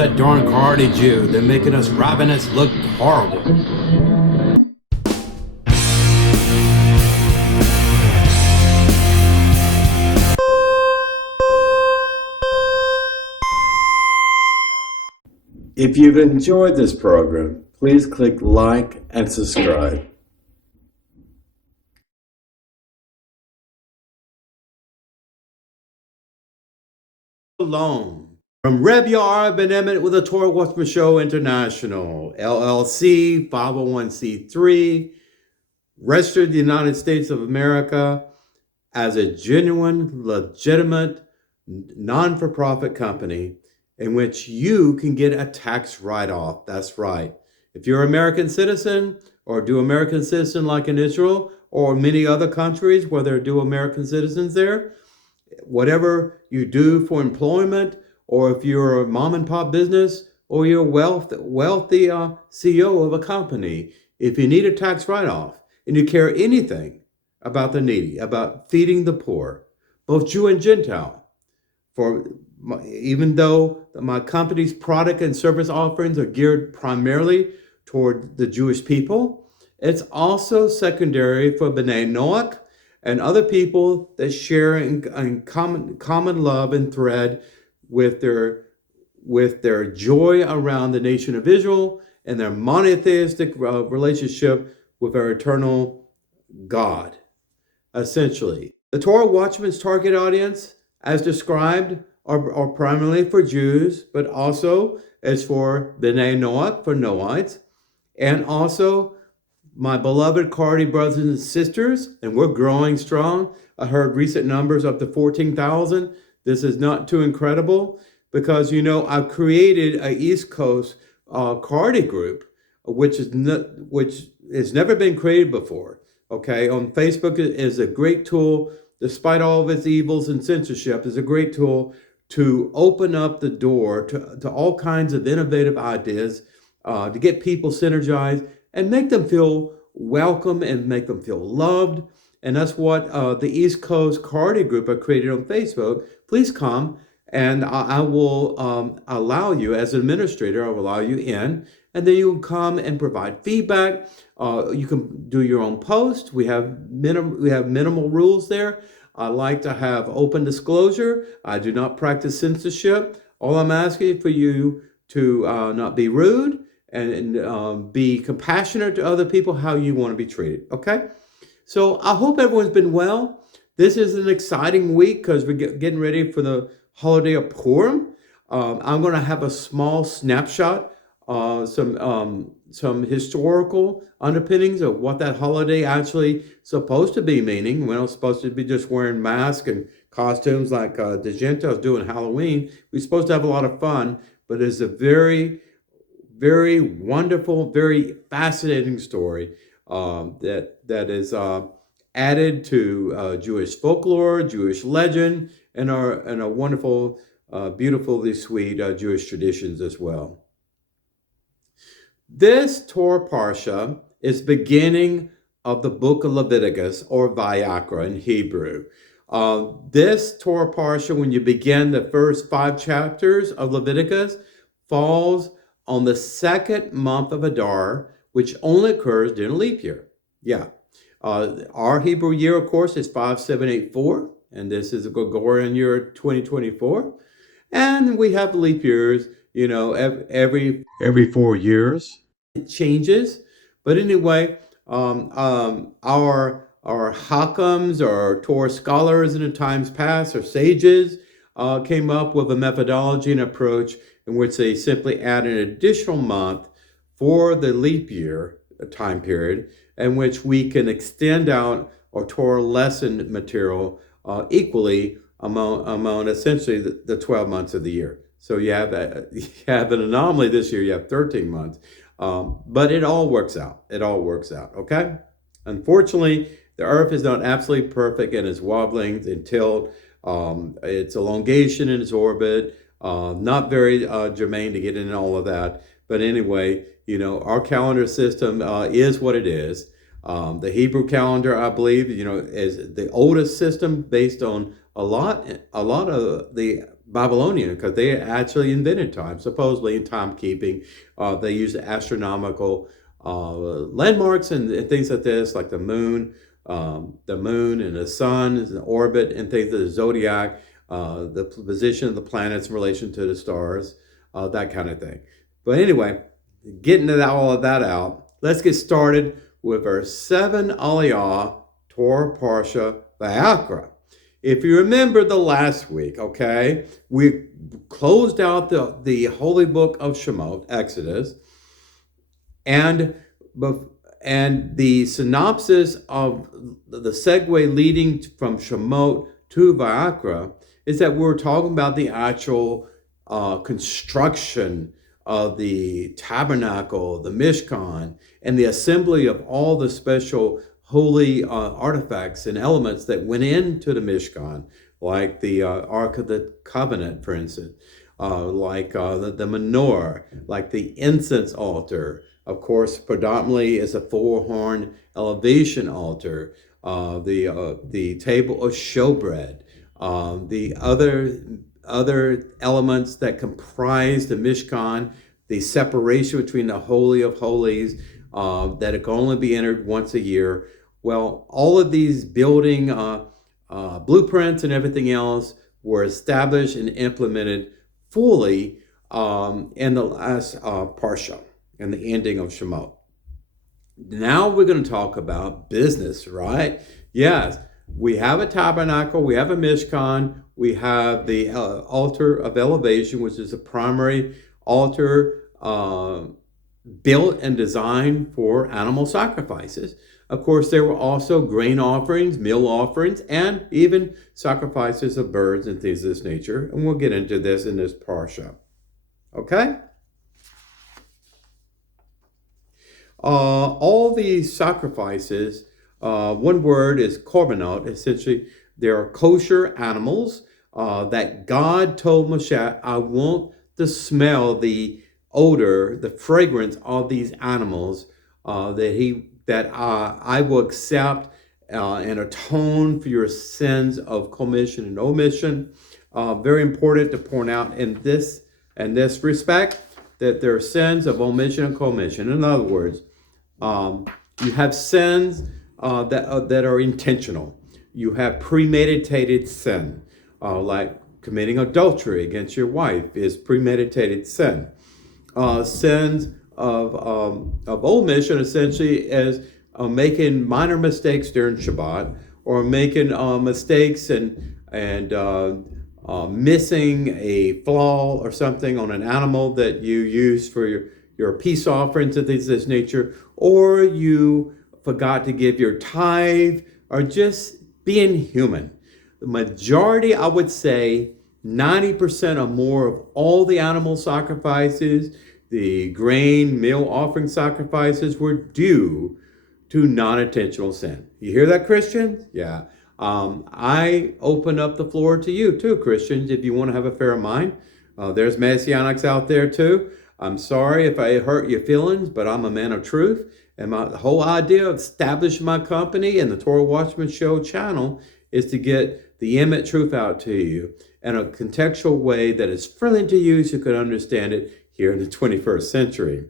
that darn Cardi Jew? They're making us ravenous look horrible. If you've enjoyed this program, please click like and subscribe. Shalom. From ben-Emmett with the Torah Watchman Show International, LLC, 501c3, registered in the United States of America as a genuine, legitimate, non-for-profit company in which you can get a tax write-off. That's right. If you're an American citizen or do American citizen like in Israel or many other countries where there do American citizens there, whatever you do for employment, or if you're a mom and pop business or you're a wealthy CEO of a company, if you need a tax write-off and you care anything about the needy, about feeding the poor, both Jew and Gentile, even though my company's product and service offerings are geared primarily toward the Jewish people, it's also secondary for B'nai Noach and other people that share in common love and thread with their joy around the nation of Israel and their monotheistic relationship with our eternal God. Essentially, the Torah Watchman's target audience, as described, are primarily for Jews, but also as for B'nai Noach, for Noahites, and also my beloved Cardi brothers and sisters, and we're growing strong. I heard recent numbers up to 14,000. This is not too incredible because, I've created a East Coast Cardi group, which has never been created before. Okay, on Facebook is a great tool, despite all of its evils and censorship, is a great tool to open up the door to all kinds of innovative ideas, to get people synergized and make them feel welcome and make them feel loved. And that's what the East Coast Cardi group I created on Facebook. Please come and I will allow you, as an administrator, I will allow you in, and then you can come and provide feedback. You can do your own post. We have minimal rules there. I like to have open disclosure. I do not practice censorship. All I'm asking for you to not be rude and be compassionate to other people, how you want to be treated, okay? So I hope everyone's been well. This is an exciting week because we're getting ready for the holiday of Purim. I'm going to have a small snapshot, some historical underpinnings of what that holiday actually supposed to be meaning. We're not supposed to be just wearing masks and costumes like the Gentiles do in Halloween. We're supposed to have a lot of fun, but it's a very, very wonderful, very fascinating story that is added to Jewish folklore, Jewish legend, and our wonderful, beautifully sweet Jewish traditions as well. This Torah Parshah is beginning of the book of Leviticus, or Vayikra in Hebrew. This Torah Parshah, when you begin the first 5 chapters of Leviticus, falls on the second month of Adar, which only occurs during a leap year. Yeah. Our Hebrew year, of course, is 5784, and this is a Gregorian year 2024. And we have leap years, every 4 years. It changes. But anyway, our hakams, our Torah scholars in the times past, or sages, came up with a methodology and approach in which they simply add an additional month for the leap year time period, in which we can extend out our Torah lesson material equally among essentially the 12 months of the year. So you have an anomaly this year. You have 13 months, but it all works out. It all works out. Okay. Unfortunately, the Earth is not absolutely perfect and it's wobbling and tilt. Its elongation in its orbit. Not very germane to get into all of that. But anyway, our calendar system is what it is. The Hebrew calendar, I believe, is the oldest system based on a lot of the Babylonian, because they actually invented time, supposedly in timekeeping. They used astronomical landmarks and things like this, like the moon and the sun is in orbit and things of the zodiac, the position of the planets in relation to the stars, that kind of thing. But anyway, getting all of that out, let's get started with our 7 aliyah Torah Parshah Vayikra. If you remember the last week, okay, we closed out the holy book of Shemot, Exodus, and the synopsis of the segue leading from Shemot to Vayikra is that we're talking about the actual construction of the tabernacle, the Mishkan, and the assembly of all the special holy artifacts and elements that went into the Mishkan, like the Ark of the Covenant, for instance, like the menorah, like the incense altar. Of course, predominantly is a 4-horn elevation altar, the table of showbread, the other elements that comprise the Mishkan, the separation between the Holy of Holies, that it can only be entered once a year. Well, all of these building blueprints and everything else were established and implemented fully in the last Parshah and the ending of Shemot. Now we're going to talk about business, right? Yes, we have a tabernacle, we have a Mishkan, we have the altar of elevation, which is a primary altar built and designed for animal sacrifices. Of course, there were also grain offerings, meal offerings, and even sacrifices of birds and things of this nature. And we'll get into this in this Parshah. Okay? All these sacrifices, one word is korbanot. Essentially, they are kosher animals that God told Moshe, I want to smell the odor, the fragrance of these animals that I will accept and atone for your sins of commission and omission. Very important to point out in this respect that there are sins of omission and commission. In other words, you have sins that are intentional. You have premeditated sin, like committing adultery against your wife is premeditated sin. Sins of omission essentially is making minor mistakes during Shabbat, or making mistakes and missing a flaw or something on an animal that you use for your peace offerings and things of this nature, or you forgot to give your tithe, or just being human. The majority, I would say, 90% or more of all the animal sacrifices, the grain, meal offering sacrifices were due to non-intentional sin. You hear that, Christians? Yeah. I open up the floor to you too, Christians, if you want to have a fair mind. There's Messianics out there too. I'm sorry if I hurt your feelings, but I'm a man of truth. And the whole idea of establishing my company and the Torah Watchman Show channel is to get the Emmett truth out to you in a contextual way that is friendly to you so you can understand it here in the 21st century.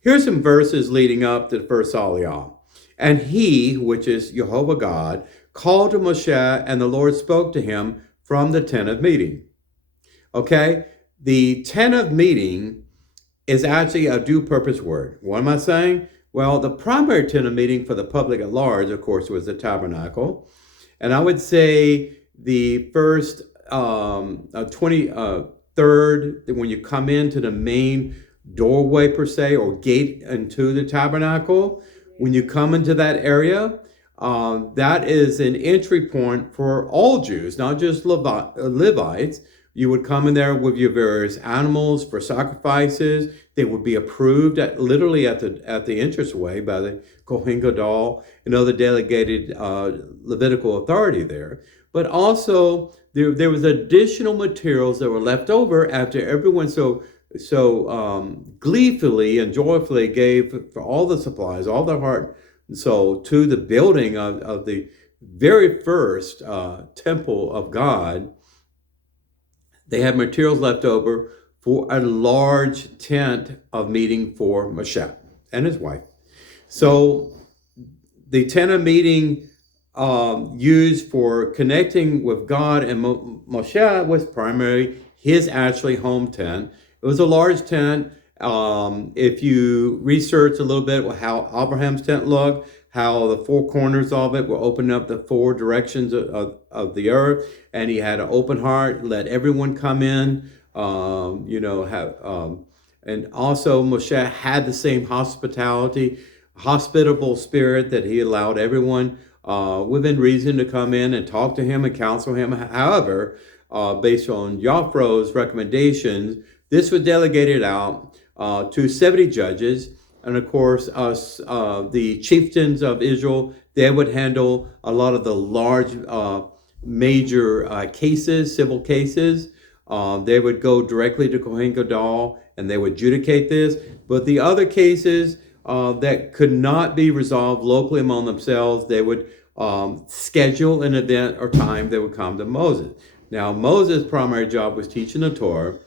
Here's some verses leading up to the first aliyah. And he, which is Jehovah God, called to Moshe, and the Lord spoke to him from the tent of meeting. Okay, the tent of meeting is actually a due purpose word. What am I saying? Well, the primary tent of meeting for the public at large, of course, was the tabernacle. And I would say the first 23rd, when you come into the main doorway per se, or gate into the tabernacle, when you come into that area, that is an entry point for all Jews, not just Levites. You would come in there with your various animals for sacrifices. They would be approved literally at the entranceway by the Kohen Gadol and other delegated Levitical authority there. But also there was additional materials that were left over after everyone so gleefully and joyfully gave for all the supplies, all their heart and soul to the building of the very first temple of God. they had materials left over for a large tent of meeting for Moshe and his wife. So the tent of meeting used for connecting with God and Moshe was primarily his actually home tent. It was a large tent. If you research a little bit how Abraham's tent looked, how the four corners of it were opening up the four directions of the earth, and he had an open heart, let everyone come in, and also Moshe had the same hospitable spirit that he allowed everyone within reason to come in and talk to him and counsel him. However, based on Yahweh's recommendations, this was delegated out to 70 judges. And of course, the chieftains of Israel, they would handle a lot of the large, major cases, civil cases. They would go directly to Kohen Gadol and they would adjudicate this. But the other cases that could not be resolved locally among themselves, they would schedule an event or time that would come to Moses. Now, Moses' primary job was teaching the Torah.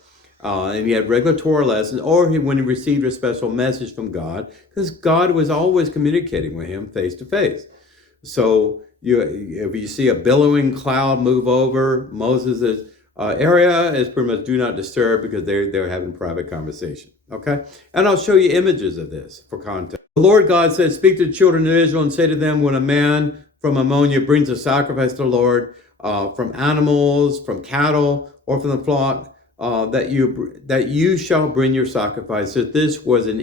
And he had regular Torah lessons, or when he received a special message from God, because God was always communicating with him face to face. So if you see a billowing cloud move over Moses' area, is pretty much do not disturb, because they're having private conversation. Okay? And I'll show you images of this for context. The Lord God said, "Speak to the children of Israel and say to them, when a man from among you brings a sacrifice to the Lord, from animals, from cattle, or from the flock, that you shall bring your sacrifice." So this was an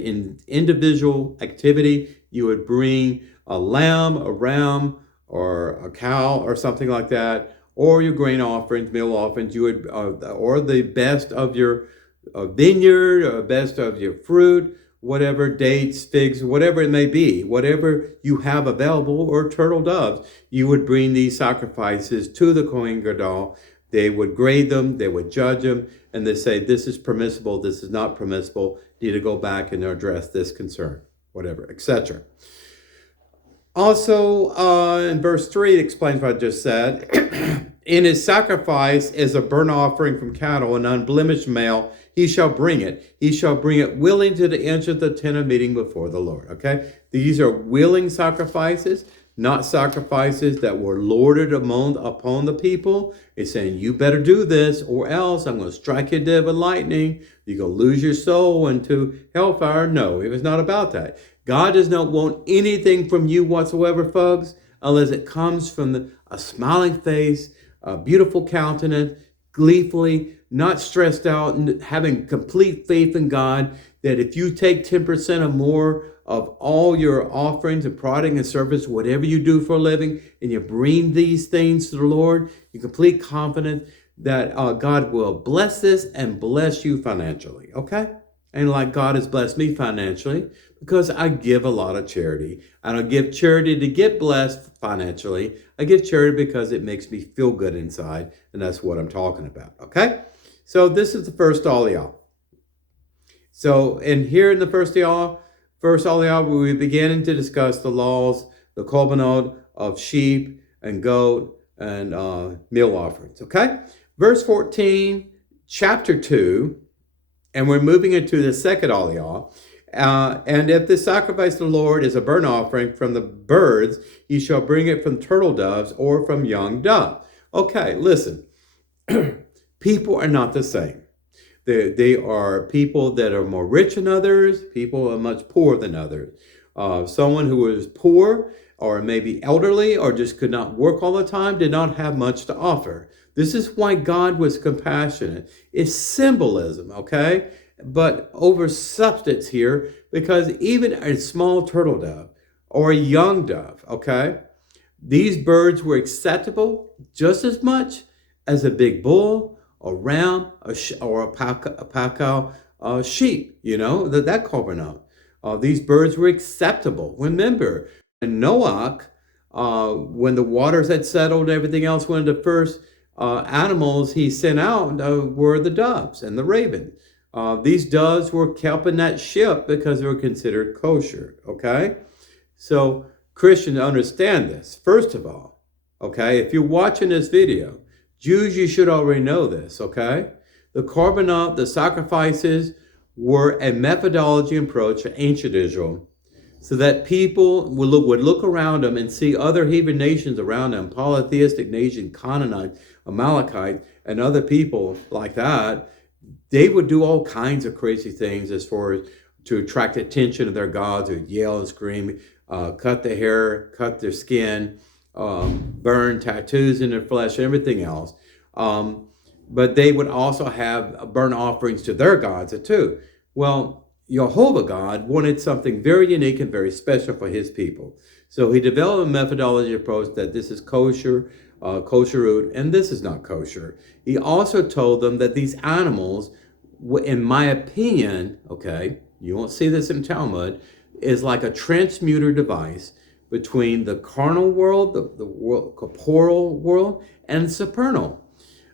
individual activity. You would bring a lamb, a ram, or a cow, or something like that, or your grain offerings, meal offerings. You would, or the best of your vineyard, or best of your fruit, whatever, dates, figs, whatever it may be, whatever you have available, or turtle doves. You would bring these sacrifices to the Kohen Gadol. They would grade them, they would judge them, and they say, this is permissible, this is not permissible, need to go back and address this concern, whatever, etc. Also, in verse 3, it explains what I just said. In his sacrifice is a burnt offering from cattle, an unblemished male, he shall bring it. He shall bring it willing to the edge of the tent of meeting before the Lord. Okay? These are willing sacrifices, not sacrifices that were lorded upon the people. It's saying, you better do this, or else I'm going to strike you dead with lightning. You're going to lose your soul into hellfire. No, it was not about that. God does not want anything from you whatsoever, folks, unless it comes from a smiling face, a beautiful countenance, gleefully, not stressed out, and having complete faith in God, that if you take 10% or more of all your offerings and product and service, whatever you do for a living, and you bring these things to the Lord, you're complete confident that God will bless this and bless you financially, okay? And like God has blessed me financially, because I give a lot of charity. I don't give charity to get blessed financially. I give charity because it makes me feel good inside, and that's what I'm talking about, okay? So this is the first aliyah. So, and here in the first aliyah, we're beginning to discuss the laws, the korbanot of sheep and goat and meal offerings, okay? Verse 14, chapter 2, and we're moving into the second aliyah. And if the sacrifice to the Lord is a burnt offering from the birds, you shall bring it from turtle doves or from young dove. Okay, listen. People are not the same. They are people that are more rich than others. People are much poorer than others. Someone who is poor or maybe elderly or just could not work all the time did not have much to offer. This is why God was compassionate. It's symbolism, okay? But over substance here, because even a small turtle dove or a young dove, okay? These birds were acceptable just as much as a big bull, a ram, or a pacow sheep, that korbanot. These birds were acceptable. Remember, in Noah, when the waters had settled and everything else, one of the first animals he sent out were the doves and the ravens. These doves were kept in that ship because they were considered kosher, okay? So Christians understand this, first of all, okay? If you're watching this video, Jews, you should already know this, okay? The korbanot, the sacrifices, were a methodology approach for ancient Israel, so that people would look around them and see other heathen nations around them, polytheistic nations, Canaanite, Amalekite, and other people like that. They would do all kinds of crazy things as far as to attract the attention of their gods, who yell and scream, cut their hair, cut their skin, burn tattoos in their flesh, and everything else. But they would also have burnt offerings to their gods too. Well, Jehovah God wanted something very unique and very special for his people. So he developed a methodology approach that this is kosher, kosherut, and this is not kosher. He also told them that these animals, in my opinion, okay, you won't see this in Talmud, is like a transmuter device between the carnal world, the world, corporal world, and supernal.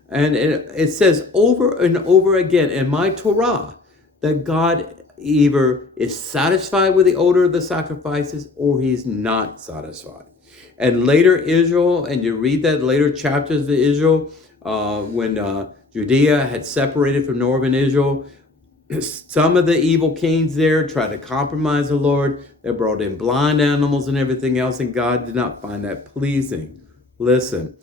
And it says over and over again in my Torah that God either is satisfied with the odor of the sacrifices or he's not satisfied. And later Israel, and you read that later chapters of Israel, when Judea had separated from northern Israel, some of the evil kings there tried to compromise the Lord. They brought in blind animals and everything else, and God did not find that pleasing. Listen,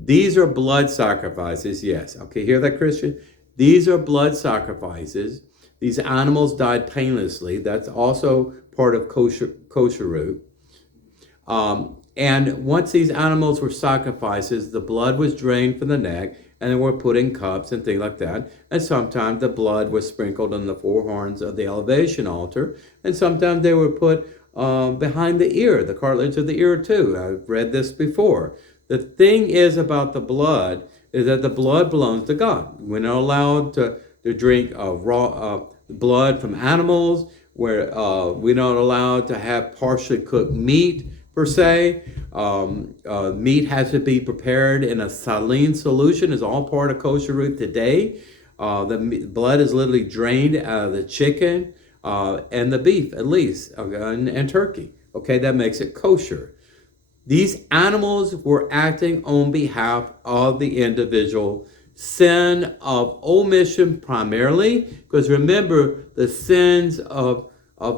these are blood sacrifices, yes. Okay, hear that, Christian? These are blood sacrifices. These animals died painlessly. That's also part of kosherut. And once these animals were sacrifices, the blood was drained from the neck, and they were put in cups and things like that. And sometimes the blood was sprinkled on the four horns of the elevation altar, and sometimes they were put behind the ear, the cartilage of the ear too. I've read this before. The thing is about the blood is that the blood belongs to God. We're not allowed to drink raw blood from animals. We're not allowed to have partially cooked meat per se. Meat has to be prepared in a saline solution. Is all part of kosherut today. The blood is literally drained out of the chicken and the beef, at least, and turkey. Okay, that makes it kosher. These animals were acting on behalf of the individual. Sin of omission primarily, because remember, the sins of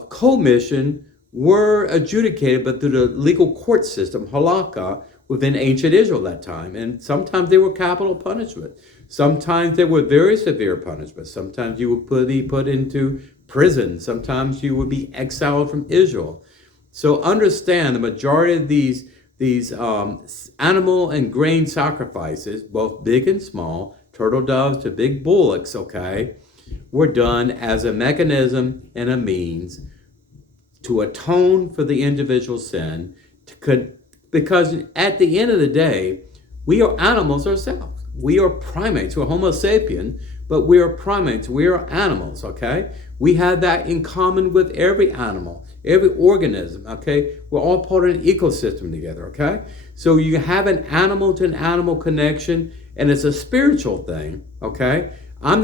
commission were adjudicated, but through the legal court system, halakha, within ancient Israel at that time. And sometimes they were capital punishment. Sometimes they were very severe punishments. Sometimes you would be put into prison. Sometimes you would be exiled from Israel. So understand the majority of these animal and grain sacrifices, both big and small, turtle doves to big bullocks, okay, were done as a mechanism and a means to atone for the individual sin, because at the end of the day, we are animals ourselves. We are primates. We're Homo sapien, but we are primates. We are animals, okay? We have that in common with every animal, every organism, okay? We're all part of an ecosystem together, okay? So you have an animal to an animal connection, and it's a spiritual thing, okay? I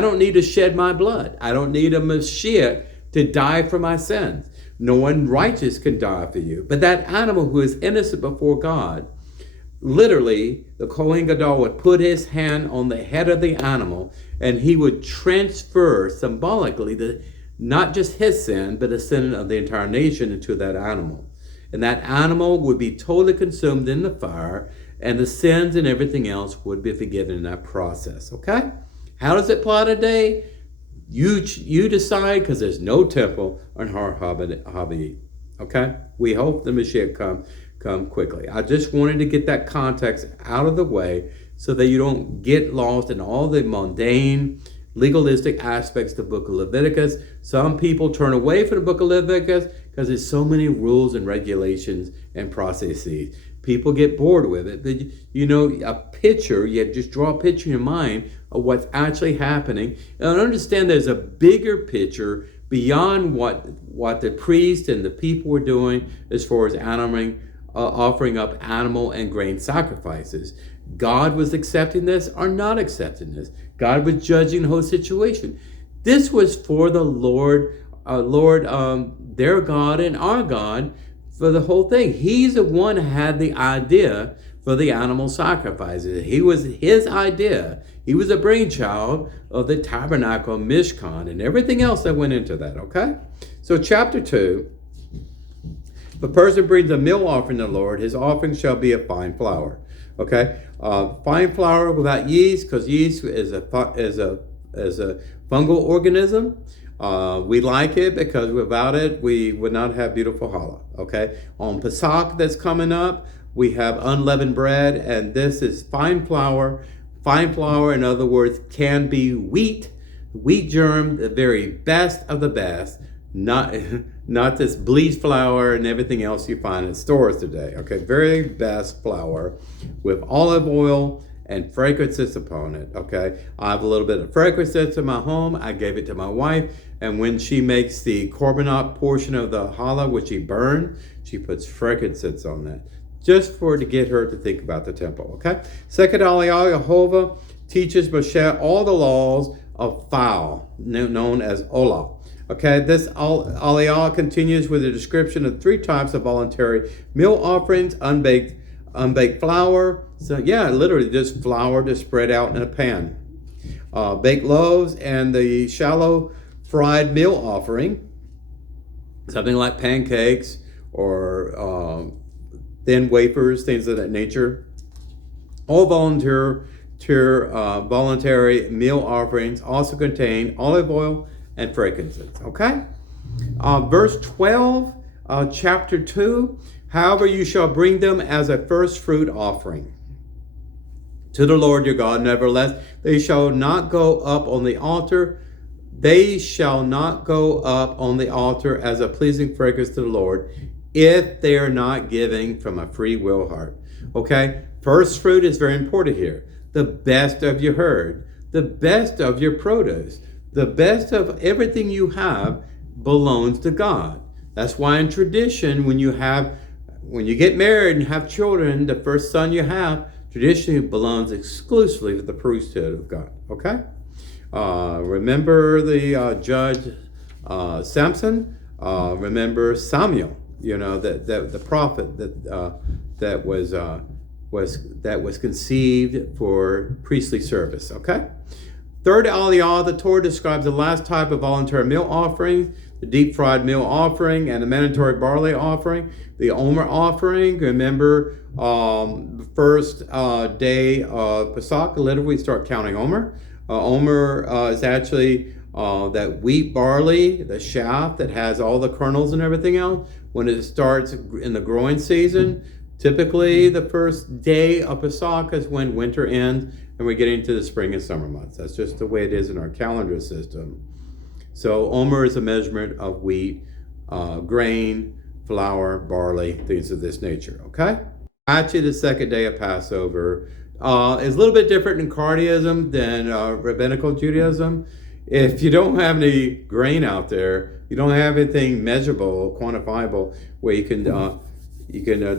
don't need to shed my blood. I don't need a Mashiach to die for my sins. No one righteous can die for you. But that animal who is innocent before God, literally, the Kohen Gadol would put his hand on the head of the animal, and he would transfer symbolically not just his sin, but the sin of the entire nation into that animal. And that animal would be totally consumed in the fire, and the sins and everything else would be forgiven in that process, okay? How does it apply today? You decide, because there's no temple on Har Habayit, okay? We hope the Mashiach come quickly. I just wanted to get that context out of the way so that you don't get lost in all the mundane, legalistic aspects of the book of Leviticus. Some people turn away from the book of Leviticus because there's so many rules and regulations and processes. People get bored with it. But, a picture, you just draw a picture in your mind of what's actually happening. And understand there's a bigger picture beyond what the priest and the people were doing as far as offering up animal and grain sacrifices. God was accepting this or not accepting this. God was judging the whole situation. This was for the Lord, their God and our God, for the whole thing. He's the one who had the idea for the animal sacrifices. It was his idea. He was a brainchild of the tabernacle, Mishkan, and everything else that went into that, okay? So chapter 2, if a person brings a meal offering to the Lord, his offering shall be of fine flour, okay? Fine flour without yeast, because yeast is a fungal organism. We like it because without it, we would not have beautiful challah, okay? On Pesach that's coming up, we have unleavened bread, and this is fine flour. Fine flour, in other words, can be wheat germ, the very best of the best, not this bleached flour and everything else you find in stores today, okay? Very best flour with olive oil and frankincense upon it, okay? I have a little bit of frankincense in my home. I gave it to my wife, and when she makes the korbanot portion of the challah, which she burned, she puts frankincense on that, just to get her to think about the temple, okay? Second Aliyah, Yehovah teaches Moshe all the laws of fowl, known as olah. Okay, this Aliyah continues with a description of 3 types of voluntary meal offerings: unbaked flour. So yeah, literally just flour to spread out in a pan. Baked loaves, and the shallow fried meal offering, something like pancakes or thin wafers, things of that nature. All voluntary meal offerings also contain olive oil and frankincense, okay? Verse 12, chapter 2, however you shall bring them as a first fruit offering to the Lord your God. Nevertheless, they shall not go up on the altar. They shall not go up on the altar as a pleasing fragrance to the Lord, if they are not giving from a free will heart. Okay? First fruit is very important here. The best of your herd, the best of your produce, the best of everything you have belongs to God. That's why in tradition, when you get married and have children, the first son you have traditionally belongs exclusively to the priesthood of God. Okay? Remember the judge Samson? Remember Samuel? You know, that the prophet that was conceived for priestly service. Okay. Third Aliyah, the Torah describes the last type of voluntary meal offering, the deep fried meal offering, and the mandatory barley offering, the Omer offering. Remember, the first day of Pesach, literally we start counting Omer. Omer is actually that wheat barley, the chaff that has all the kernels and everything else. When it starts in the growing season, typically the first day of Pesach is when winter ends and we're getting to the spring and summer months. That's just the way it is in our calendar system. So Omer is a measurement of wheat, grain, flour, barley, things of this nature, okay? Actually, the second day of Passover is a little bit different in Cardeism than rabbinical Judaism. If you don't have any grain out there, you don't have anything measurable, quantifiable, where you can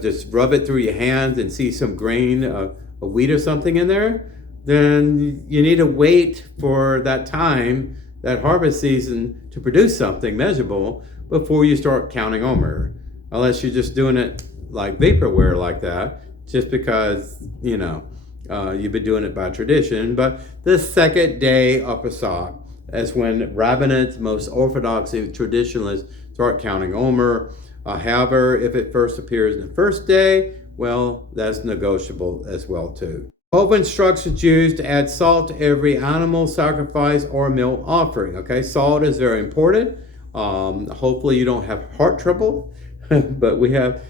just rub it through your hands and see some grain of wheat or something in there, then you need to wait for that time, that harvest season, to produce something measurable before you start counting Omer. Unless you're just doing it like vaporware like that, just because, you've been doing it by tradition. But the second day of Pesach, that's when rabbinates, most orthodox traditionalists, start counting Omer. However, if it first appears in the first day, well, that's negotiable as well too. Jehovah instructs the Jews to add salt to every animal sacrifice or meal offering. Okay, salt is very important. Hopefully you don't have heart trouble, but we have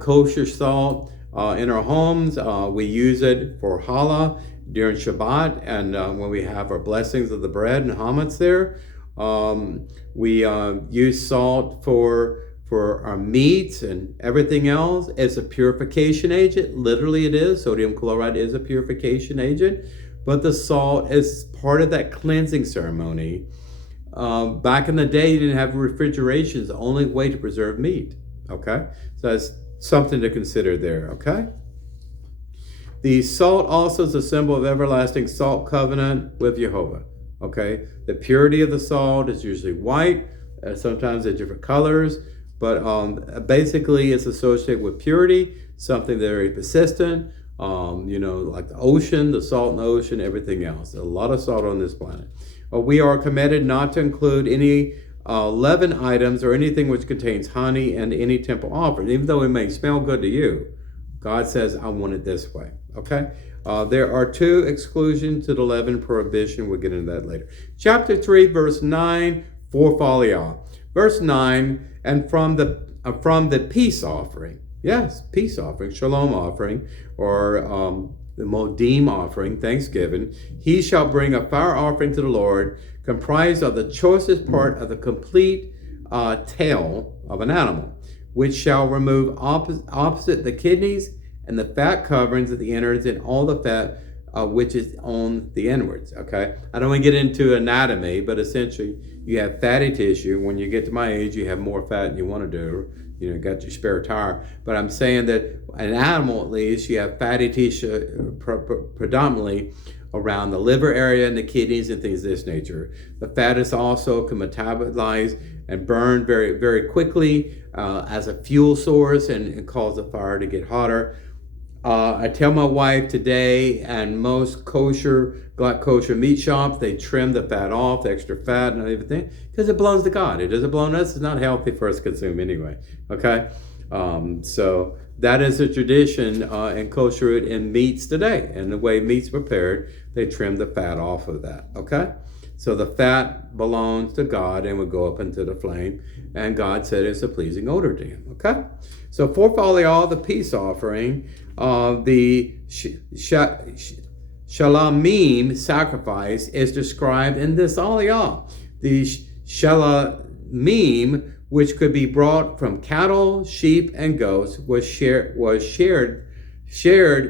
kosher salt in our homes. We use it for challah during Shabbat, and when we have our blessings of the bread and chametz there. We use salt for our meats and everything else. It's a purification agent. Literally it is. Sodium chloride is a purification agent. But the salt is part of that cleansing ceremony. Back in the day, you didn't have refrigeration. It's the only way to preserve meat. Okay? So that's something to consider there. Okay? The salt also is a symbol of everlasting salt covenant with Jehovah. Okay? The purity of the salt is usually white. Sometimes they're different colors. But basically, it's associated with purity, something very persistent. like the ocean, the salt in the ocean, everything else. A lot of salt on this planet. We are commanded not to include any leaven items or anything which contains honey and any temple offering, even though it may smell good to you. God says, I want it this way. Okay? There are 2 exclusions to the leaven prohibition. We'll get into that later. Chapter 3, verse 9, for Faliah. Verse 9, and from the peace offering. Yes, peace offering, shalom offering, or the modim offering, thanksgiving. He shall bring a fire offering to the Lord, comprised of the choicest part of the complete tail of an animal, which shall remove opposite the kidneys and the fat coverings of the innards and all the fat which is on the inwards. Okay, I don't want to get into anatomy, but essentially you have fatty tissue. When you get to my age, you have more fat than you want to do. Got your spare tire. But I'm saying that an animal, at least, you have fatty tissue predominantly around the liver area and the kidneys and things of this nature. The fat is also can metabolize and burn very, very quickly as a fuel source and cause the fire to get hotter. I tell my wife today, and most black kosher meat shops, they trim the fat off, the extra fat and everything, because it belongs to God. It doesn't belong to us. It's not healthy for us to consume anyway. Okay? So that is a tradition in kosher in meats today. And the way meat's prepared, they trim the fat off of that. Okay? So the fat belongs to God and would go up into the flame. And God said it's a pleasing odor to him. Okay? So for Faliah, the peace offering, the shelamim sacrifice is described in this aliyah. The shelamim, which could be brought from cattle, sheep, and goats, was shared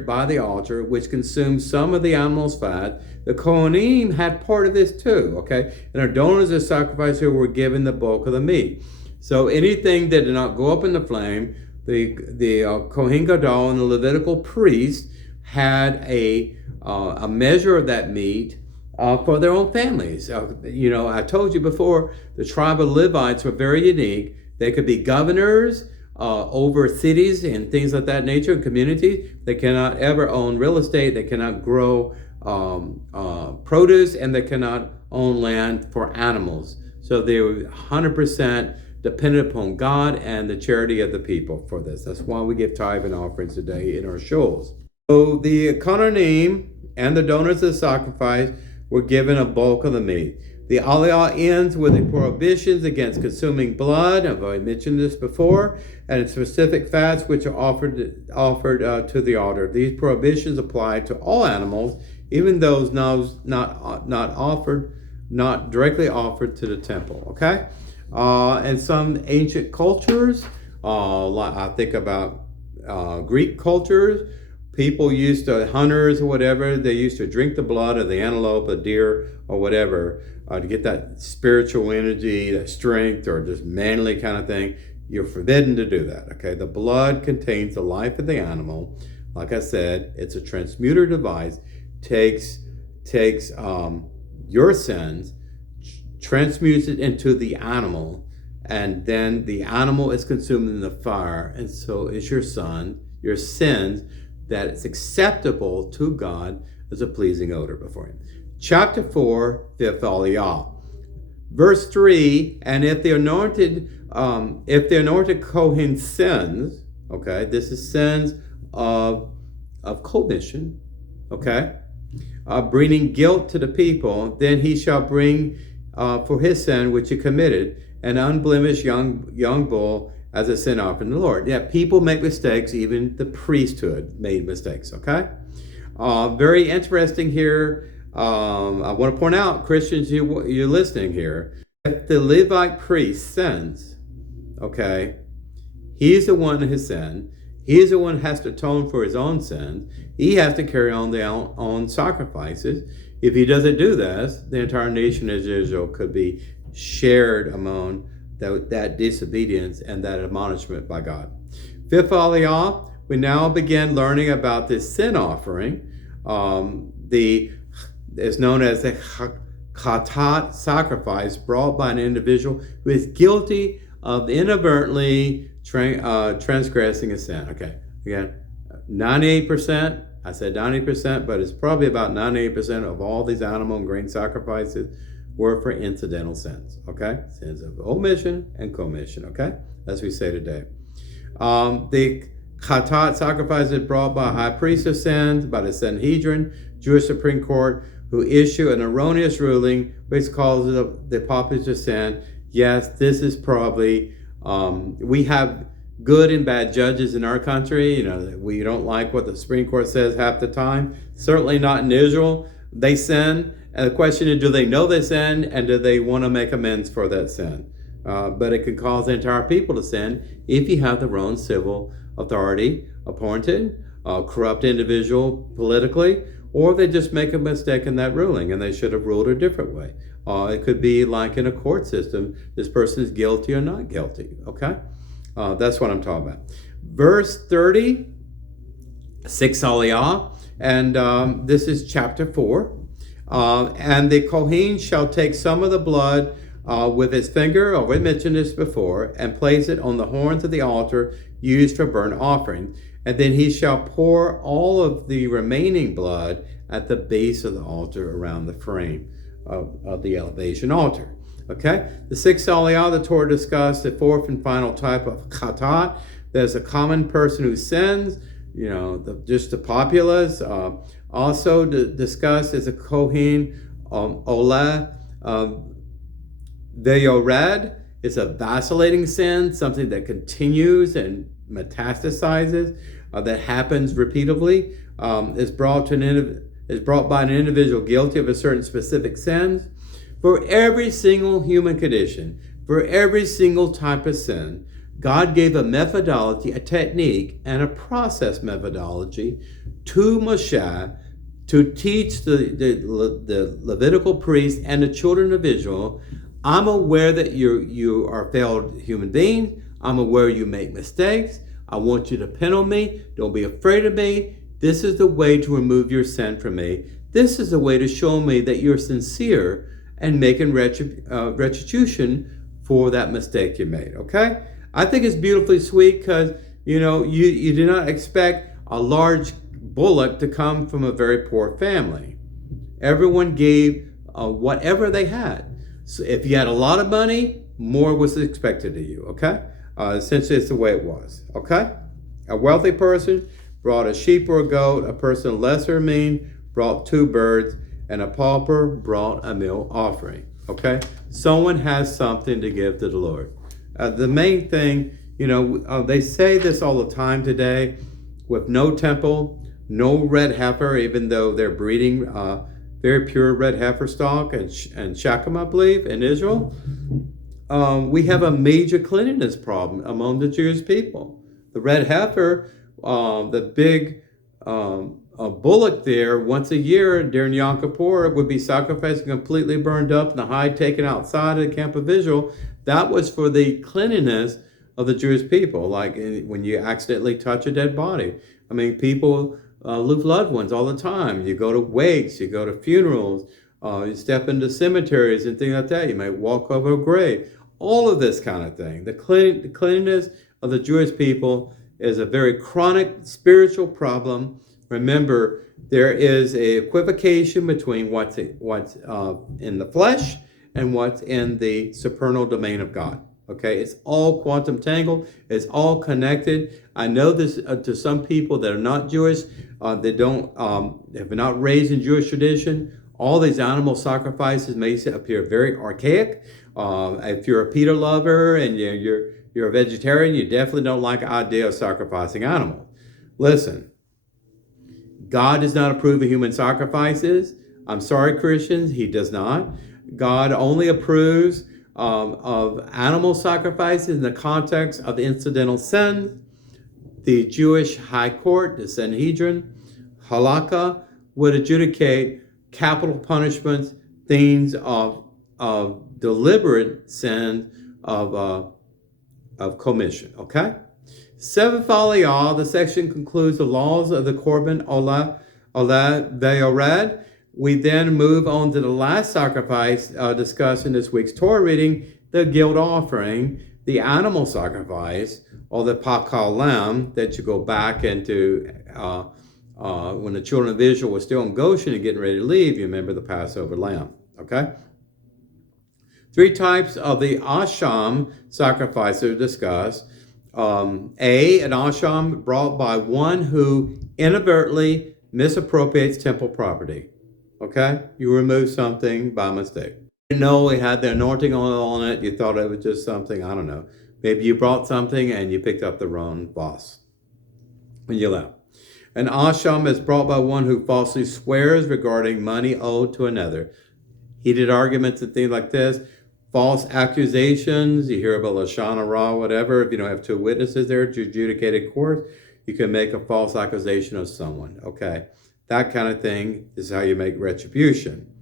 by the altar, which consumed some of the animal's fat. The kohanim had part of this too, okay? And our donors of sacrifice who were given the bulk of the meat. So anything that did not go up in the flame, the Kohen Gadol and the Levitical priest had a measure of that meat for their own families. I told you before, the tribe of Levites were very unique. They could be governors over cities and things of that nature and communities. They cannot ever own real estate. They cannot grow produce, and they cannot own land for animals. So they were 100% dependent upon God and the charity of the people for this. That's why we give tithe and offerings today in our shuls. So the kohanim and the donors of the sacrifice were given a bulk of the meat. The aliyah ends with the prohibitions against consuming blood. I've mentioned this before, and specific fats which are offered to the altar. These prohibitions apply to all animals, even those not directly offered to the temple. Okay. And some ancient cultures, I think about Greek cultures, people hunters or whatever, they used to drink the blood of the antelope, a deer, or whatever, to get that spiritual energy, that strength, or just manly kind of thing. You're forbidden to do that, okay? The blood contains the life of the animal. Like I said, it's a transmuter device, takes your sins, transmutes it into the animal, and then the animal is consumed in the fire, and so is your sins, that it's acceptable to God as a pleasing odor before him. Chapter 4, fifth aliyah. Verse 3, and if the anointed Kohen sins, okay, this is sins of commission, okay, bringing guilt to the people, then he shall bring for his sin which he committed an unblemished young bull as a sin offering to the Lord. Yeah, people make mistakes. Even the priesthood made mistakes, okay? Very interesting here. I want to point out, Christians, you're listening here. If the Levite priest sins, okay, he's the one who sinned. He's the one who has to atone for his own sins. He has to carry on their own sacrifices. If he doesn't do this, the entire nation of Israel could be shared among that disobedience and that admonishment by God. Fifth aliyah, we now begin learning about this sin offering. It's known as the chatat sacrifice brought by an individual who is guilty of inadvertently transgressing a sin. Okay, again, 98% I said 90%, but it's probably about 98% of all these animal and grain sacrifices were for incidental sins, okay? Sins of omission and commission, okay? As we say today. The chatat sacrifices brought by a high priest of sins, by the Sanhedrin, Jewish Supreme Court, who issue an erroneous ruling which causes the populace to sin. Yes, this is probably, we have good and bad judges in our country. We don't like what the Supreme Court says half the time. Certainly not in Israel. They sin. And the question is, do they know they sin, and do they want to make amends for that sin? But it can cause the entire people to sin if you have the wrong civil authority appointed, corrupt individual politically, or they just make a mistake in that ruling and they should have ruled a different way. It could be like in a court system, this person is guilty or not guilty, okay? That's what I'm talking about. Verse 30, 6 aliyah, and this is chapter 4. And the kohen shall take some of the blood with his finger, we mentioned this before, and place it on the horns of the altar used for burnt offering. And then he shall pour all of the remaining blood at the base of the altar around the frame of the elevation altar. Okay? The 6th aliyah, the Torah discussed the fourth and final type of chatat. There's a common person who sins, just the populace. Also discussed is a kohen, olah, Vayored. It's a vacillating sin, something that continues and metastasizes, that happens repeatedly, is brought by an individual guilty of a certain specific sin. For every single human condition, for every single type of sin, God gave a methodology, a technique, and a process methodology to Moshe to teach the Levitical priest and the children of Israel. I'm aware that you are a failed human being. I'm aware you make mistakes. I want you to depend on me. Don't be afraid of me. This is the way to remove your sin from me. This is the way to show me that you're sincere and making retribution for that mistake you made, okay? I think it's beautifully sweet because, you do not expect a large bullock to come from a very poor family. Everyone gave whatever they had. So if you had a lot of money, more was expected of you, okay? Essentially, it's the way it was, okay? A wealthy person brought a sheep or a goat. A person lesser mean brought 2 birds. And a pauper brought a meal offering, okay? Someone has something to give to the Lord. The main thing, they say this all the time today, with no temple, no red heifer, even though they're breeding very pure red heifer stock and Shechem, I believe, in Israel. We have a major cleanliness problem among the Jewish people. The red heifer, the big bullock there, once a year during Yom Kippur, would be sacrificed and completely burned up and the hide taken outside of the camp of Israel. That was for the cleanliness of the Jewish people, like when you accidentally touch a dead body. I mean, people lose loved ones all the time. You go to wakes, you go to funerals, you step into cemeteries and things like that. You might walk over a grave. All of this kind of thing. The cleanliness of the Jewish people is a very chronic spiritual problem. Remember, there is a equivocation between what's in the flesh and what's in the supernal domain of God. Okay, it's all quantum tangled. It's all connected. I know this to some people that are not Jewish, that have not raised in Jewish tradition. All these animal sacrifices may appear very archaic. If you're a Peter lover and you're a vegetarian, you definitely don't like the idea of sacrificing animals. Listen, God does not approve of human sacrifices. I'm sorry, Christians, he does not. God only approves of animal sacrifices in the context of incidental sin. The Jewish High Court, the Sanhedrin, Halakha, would adjudicate capital punishments, things of deliberate sin of commission. Okay. 7th aliyah, the section concludes the laws of the korban olah Vayored. We then move on to the last sacrifice discussed in this week's Torah reading, the guilt offering, the animal sacrifice, or the pakal lamb that you go back into when the children of Israel were still in Goshen and getting ready to leave, you remember the Passover lamb, okay? 3 types of the asham sacrifice are discussed. An asham brought by one who inadvertently misappropriates temple property, okay? You remove something by mistake. You know it had the anointing oil on it. You thought it was just something, I don't know. Maybe you brought something and you picked up the wrong boss when you left. An asham is brought by one who falsely swears regarding money owed to another. Heated arguments and things like this. False accusations. You hear about Lashana Ra, whatever. If you don't have 2 witnesses there to adjudicated court, you can make a false accusation of someone. Okay. That kind of thing is how you make retribution.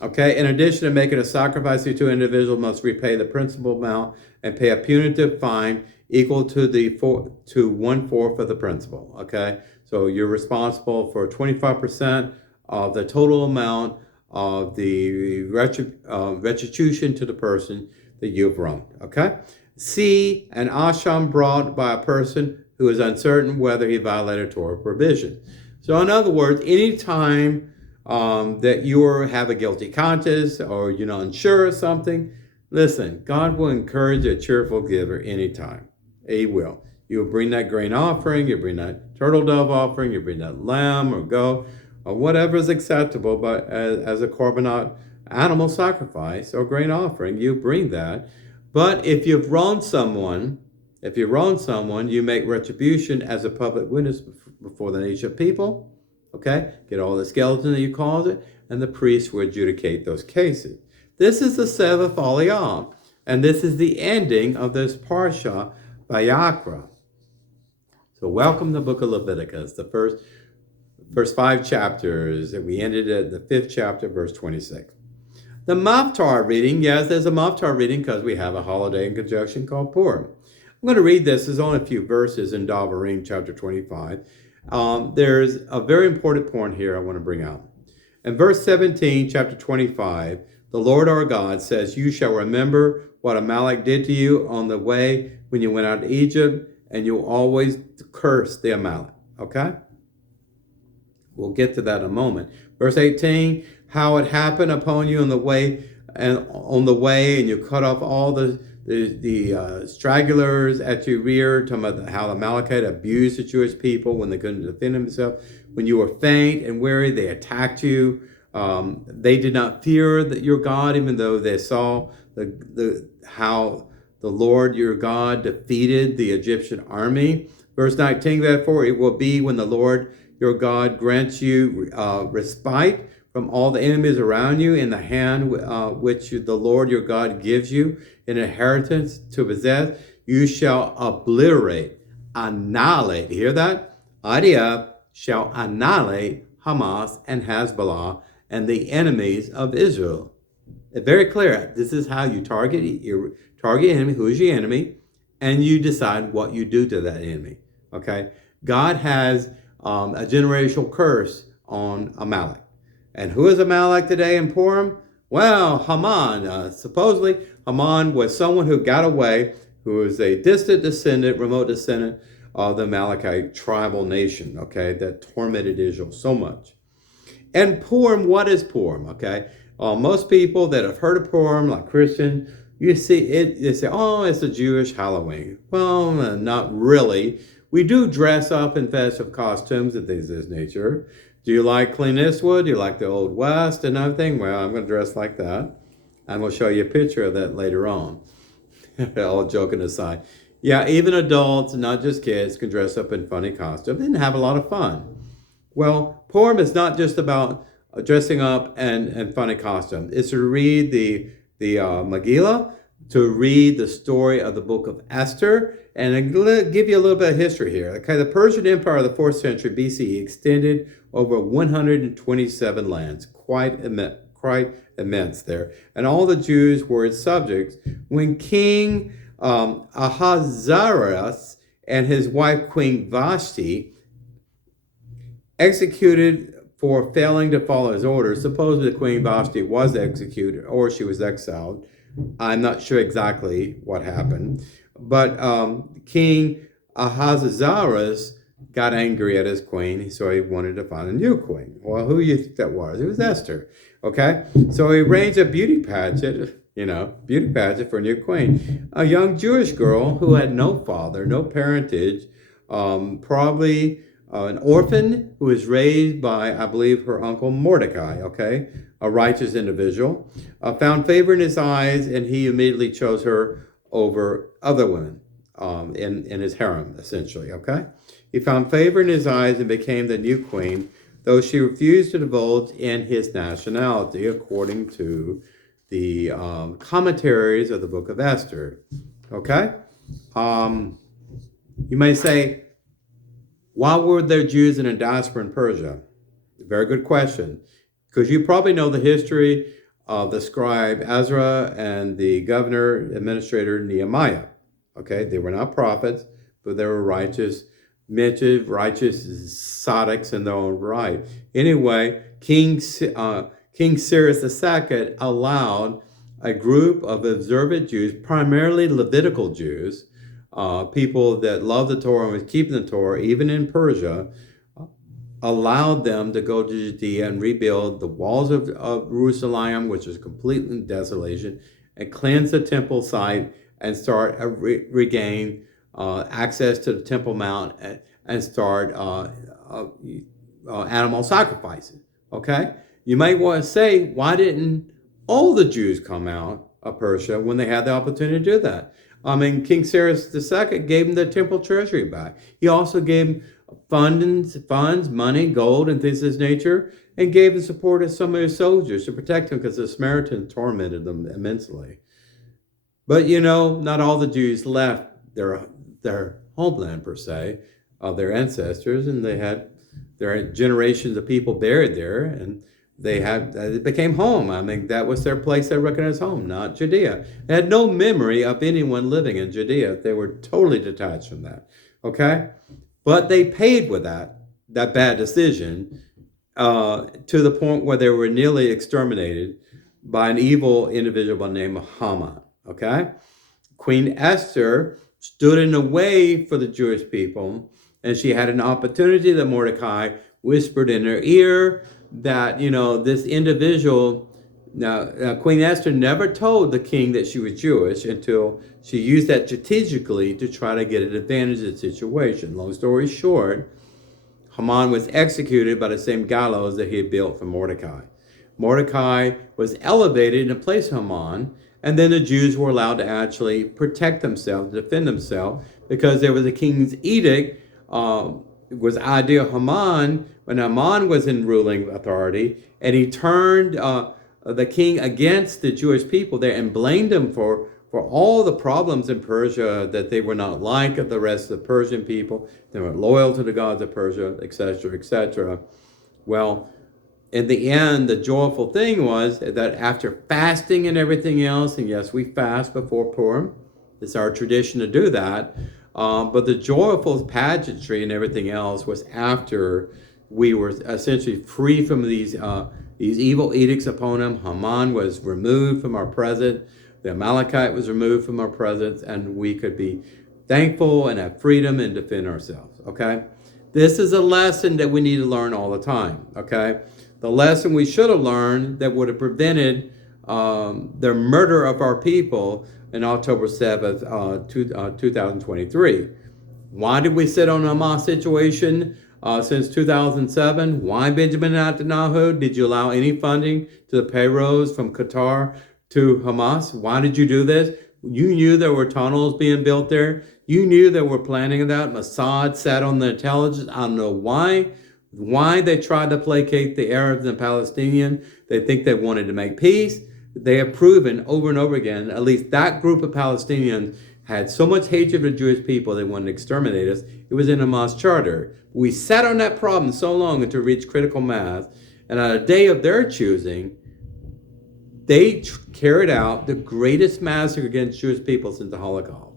Okay, in addition to making a sacrifice, the 2 individuals must repay the principal amount and pay a punitive fine equal to 1/4 of the principal. Okay, so you're responsible for 25% of the total amount of the restitution to the person that you've wronged. Okay, C, an asham brought by a person who is uncertain whether he violated Torah prohibition. So in other words, anytime that you have a guilty conscience or you're not unsure of something, listen, God will encourage a cheerful giver anytime. He will. You'll bring that grain offering, you bring that turtle dove offering, you bring that lamb or goat or whatever is acceptable, but as a korbanot animal sacrifice or grain offering, you bring that. But if you've wronged someone, you make retribution as a public witness before the nation of people. Okay, get all the skeleton that you called it, and the priest will adjudicate those cases. This is the 7th aliyah, and this is the ending of this Parshah, Vayikra. So welcome to the book of Leviticus, the first 5 chapters, and we ended at the 5th chapter, verse 26. The Maftar reading, yes, there's a Maftar reading because we have a holiday in conjunction called Purim. I'm going to read this. There's only a few verses in Devarim, chapter 25. There's a very important point here I want to bring out. In verse 17, chapter 25, the Lord our God says, "You shall remember what Amalek did to you on the way when you went out of Egypt, and you'll always curse the Amalek." Okay? We'll get to that in a moment. Verse 18, how it happened upon you on the way, and you cut off all the stragglers at your rear, talking about how the Amalekite abused the Jewish people when they couldn't defend themselves. When you were faint and weary, they attacked you. They did not fear your God, even though they saw how the Lord your God defeated the Egyptian army. Verse 19, therefore, it will be when the Lord your God grants you respite from all the enemies around you in the hand which the Lord your God gives you an inheritance to possess, you shall obliterate, annihilate, hear that? Atop shall annihilate Hamas and Hezbollah and the enemies of Israel. It's very clear. This is how you target your enemy, who is your enemy, and you decide what you do to that enemy. Okay? God has a generational curse on Amalek. And who is Amalek today in Purim? Well, Haman. Supposedly, Haman was someone who got away, who was a distant descendant, remote descendant of the Amalekite tribal nation, okay, that tormented Israel so much. And Purim, what is Purim, okay? Most people that have heard of Purim, like Christian, you see it, they say, oh, it's a Jewish Halloween. Well, not really. We do dress up in festive costumes and things of this nature. Do you like Clint Eastwood? Do you like the Old West and everything? Well, I'm going to dress like that. I'm going to show you a picture of that later on. All joking aside. Yeah, even adults, not just kids, can dress up in funny costumes and have a lot of fun. Well, Purim is not just about dressing up and funny costumes. It's to read the Megillah, to read the story of the book of Esther, and I'll give you a little bit of history here. Okay, the Persian Empire of the 4th century BCE extended over 127 lands, quite immense there. And all the Jews were its subjects. When King Ahasuerus and his wife Queen Vashti executed for failing to follow his orders, supposedly Queen Vashti was executed or she was exiled. I'm not sure exactly what happened. But King Ahasuerus got angry at his queen, so he wanted to find a new queen. Well, who you think that was? It was Esther. Okay, so he arranged a beauty pageant for a new queen. A young Jewish girl who had no father, no parentage, probably an orphan who was raised by, I believe, her uncle Mordecai, okay, a righteous individual, found favor in his eyes, and he immediately chose her over other women in his harem, essentially, okay? He found favor in his eyes and became the new queen, though she refused to divulge in his nationality, according to the commentaries of the book of Esther. Okay? You may say, why were there Jews in a diaspora in Persia? Very good question. Because you probably know the history of the scribe Ezra and the governor administrator Nehemiah. Okay? They were not prophets, but they were righteous Sadics in their own right. Anyway, King Cyrus II allowed a group of observant Jews, primarily Levitical Jews, people that loved the Torah and was keeping the Torah, even in Persia, allowed them to go to Judea and rebuild the walls of Jerusalem, which is complete in desolation, and cleanse the temple site and start regain access to the Temple Mount and start animal sacrifices. Okay? You might want to say, why didn't all the Jews come out of Persia when they had the opportunity to do that? I mean, King Cyrus II gave them the temple treasury back. He also gave them funds, money, gold, and things of this nature, and gave the support of some of his soldiers to protect them because the Samaritans tormented them immensely. But, not all the Jews left their homeland, per se, of their ancestors, and they had their generations of people buried there, and it became home. I mean, that was their place they recognized home, not Judea. They had no memory of anyone living in Judea. They were totally detached from that, okay? But they paid with that bad decision to the point where they were nearly exterminated by an evil individual by the name of Haman, okay? Queen Esther stood in the way for the Jewish people, and she had an opportunity that Mordecai whispered in her ear that, this individual, Queen Esther never told the king that she was Jewish until she used that strategically to try to get an advantage of the situation. Long story short, Haman was executed by the same gallows that he had built for Mordecai. Mordecai was elevated in the place of Haman, and then the Jews were allowed to actually protect themselves, defend themselves, because there was a king's edict. It was the idea of Haman, when Haman was in ruling authority, and he turned the king against the Jewish people there and blamed them for all the problems in Persia, that they were not like the rest of the Persian people. They were loyal to the gods of Persia, etc., etc. Well, in the end, the joyful thing was that after fasting and everything else, and yes, we fast before Purim. It's our tradition to do that. But the joyful pageantry and everything else was after we were essentially free from these evil edicts upon him. Haman was removed from our presence. The Amalekite was removed from our presence, and we could be thankful and have freedom and defend ourselves, okay? This is a lesson that we need to learn all the time, okay? The lesson we should have learned that would have prevented the murder of our people in October 7th, 2023. Why did we sit on a Hamas situation since 2007? Why, Benjamin Netanyahu, did you allow any funding to the payrolls from Qatar to Hamas? Why did you do this? You knew there were tunnels being built there. You knew they were planning that. Mossad sat on the intelligence. I don't know why they tried to placate the Arabs and Palestinians. They think they wanted to make peace. They have proven over and over again, at least that group of Palestinians had so much hatred for Jewish people they wanted to exterminate us. It was in Hamas charter. We sat on that problem so long until it reached critical mass, and on a day of their choosing, they carried out the greatest massacre against Jewish people since the Holocaust.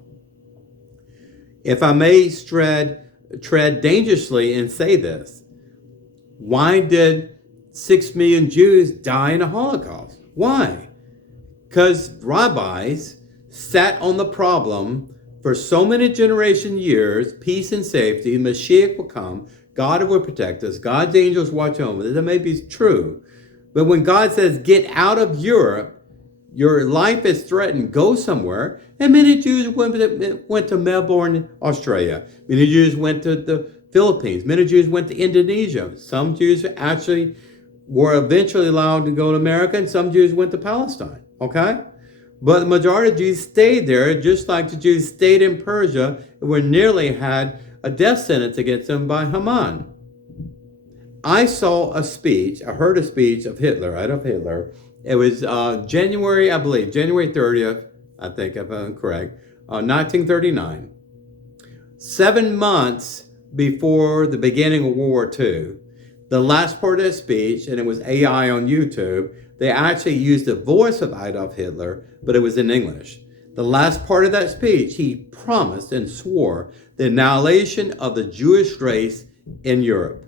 If I may tread dangerously and say this, why did 6 million Jews die in the Holocaust? Why? Because rabbis sat on the problem for so many generation years, peace and safety, Mashiach will come, God will protect us, God's angels watch over us. That may be true. But when God says, get out of Europe, your life is threatened, go somewhere. And many Jews went to Melbourne, Australia. Many Jews went to the Philippines. Many Jews went to Indonesia. Some Jews actually were eventually allowed to go to America, and some Jews went to Palestine, okay? But the majority of Jews stayed there, just like the Jews stayed in Persia, and were nearly had a death sentence against them by Haman. I heard a speech of Adolf Hitler. It was January 30th, I think, if I'm correct, 1939. 7 months before the beginning of World War II, the last part of the speech, and it was AI on YouTube, they actually used the voice of Adolf Hitler, but it was in English. The last part of that speech, he promised and swore the annihilation of the Jewish race in Europe.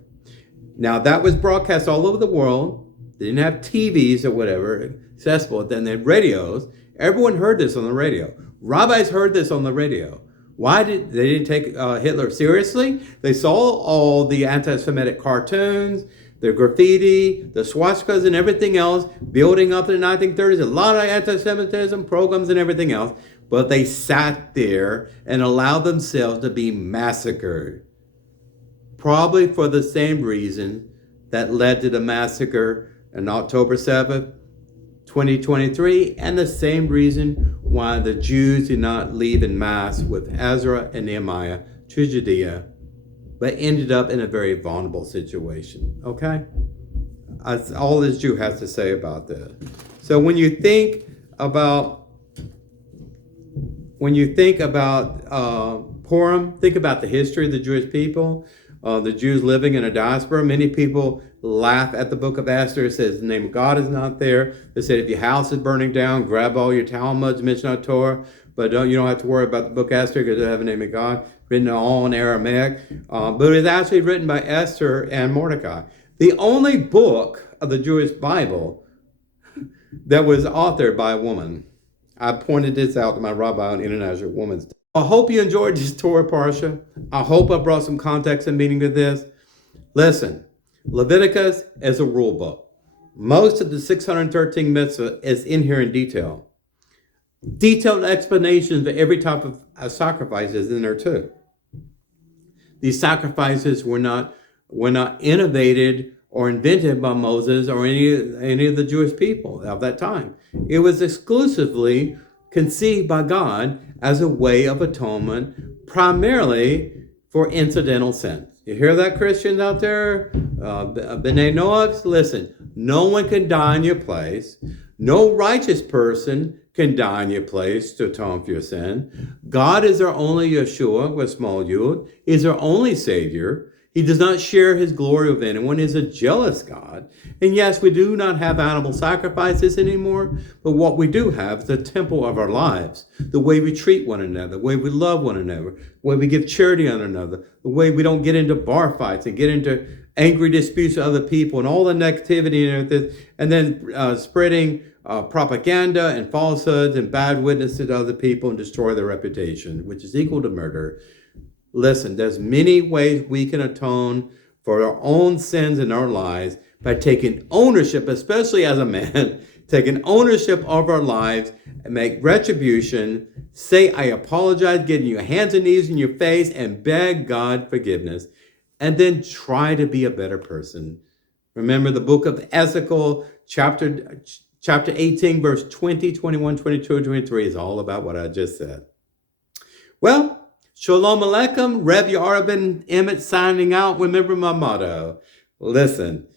Now, that was broadcast all over the world. They didn't have TVs or whatever accessible. Then they had radios. Everyone heard this on the radio. Rabbis heard this on the radio. Why they didn't take Hitler seriously? They saw all the anti-Semitic cartoons, the graffiti, the swastikas, and everything else building up in the 1930s. A lot of anti-Semitism programs and everything else. But they sat there and allowed themselves to be massacred. Probably for the same reason that led to the massacre on October 7th, 2023, and the same reason why the Jews did not leave in mass with Ezra and Nehemiah to Judea, but ended up in a very vulnerable situation, okay? That's all this Jew has to say about this. So when you think about Purim, think about the history of the Jewish people, the Jews living in a diaspora. Many people laugh at the book of Esther. It says the name of God is not there. They said if your house is burning down, grab all your Talmuds, Mishnah, Torah, but you don't have to worry about the book of Esther because they have the name of God, written all in Aramaic. But it's actually written by Esther and Mordecai. The only book of the Jewish Bible that was authored by a woman. I pointed this out to my rabbi on International Women's Day. I hope you enjoyed this Torah Parshah. I hope I brought some context and meaning to this. Listen, Leviticus is a rule book. Most of the 613 mitzvah is in here in detail. Detailed explanations for every type of sacrifice is in there too. These sacrifices were not innovated or invented by Moses or any of the Jewish people of that time. It was exclusively conceived by God as a way of atonement, primarily for incidental sins. You hear that, Christians out there? Ben-Emmett, listen, no one can die in your place. No righteous person can die in your place to atone for your sin. God is our only Yeshua, with small yud. He's our only Savior. He does not share his glory with anyone. He's a jealous God. And yes, we do not have animal sacrifices anymore, but what we do have is the temple of our lives, the way we treat one another, the way we love one another, the way we give charity on another, the way we don't get into bar fights and get into angry disputes with other people and all the negativity and everything, and then spreading propaganda and falsehoods and bad witnesses to other people and destroy their reputation, which is equal to murder. Listen, there's many ways we can atone for our own sins in our lives by taking ownership, especially as a man, taking ownership of our lives and make retribution, say, I apologize, getting your hands and knees in your face and beg God forgiveness, and then try to be a better person. Remember the book of Ezekiel, chapter 18, verse 20, 21, 22, and 23 is all about what I just said. Well, Shalom Aleichem, Reb Yair ben-Emmett signing out. Remember my motto. Listen,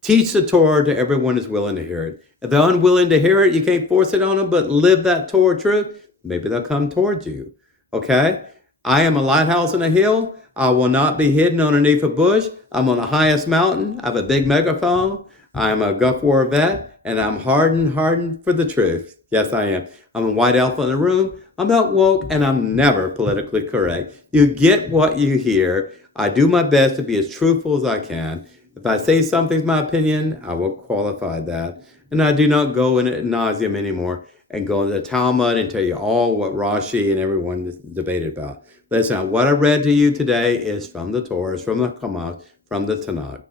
teach the Torah to everyone who's willing to hear it. If they're unwilling to hear it, you can't force it on them, but live that Torah truth. Maybe they'll come towards you. Okay? I am a lighthouse on a hill. I will not be hidden underneath a bush. I'm on the highest mountain. I have a big megaphone. I am a Gulf War vet, and I'm hardened for the truth. Yes, I am. I'm a white elf in the room. I'm not woke, and I'm never politically correct. You get what you hear. I do my best to be as truthful as I can. If I say something's my opinion, I will qualify that. And I do not go in ad nauseum anymore and go into the Talmud and tell you all what Rashi and everyone debated about. Listen, what I read to you today is from the Torah, from the Chumash, from the Tanakh.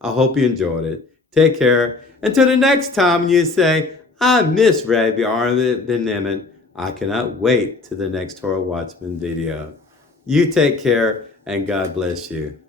I hope you enjoyed it. Take care. Until the next time you say, I miss Rabbi Aaron ben-Emmett, I cannot wait to the next Torah Watchman video. You take care, and God bless you.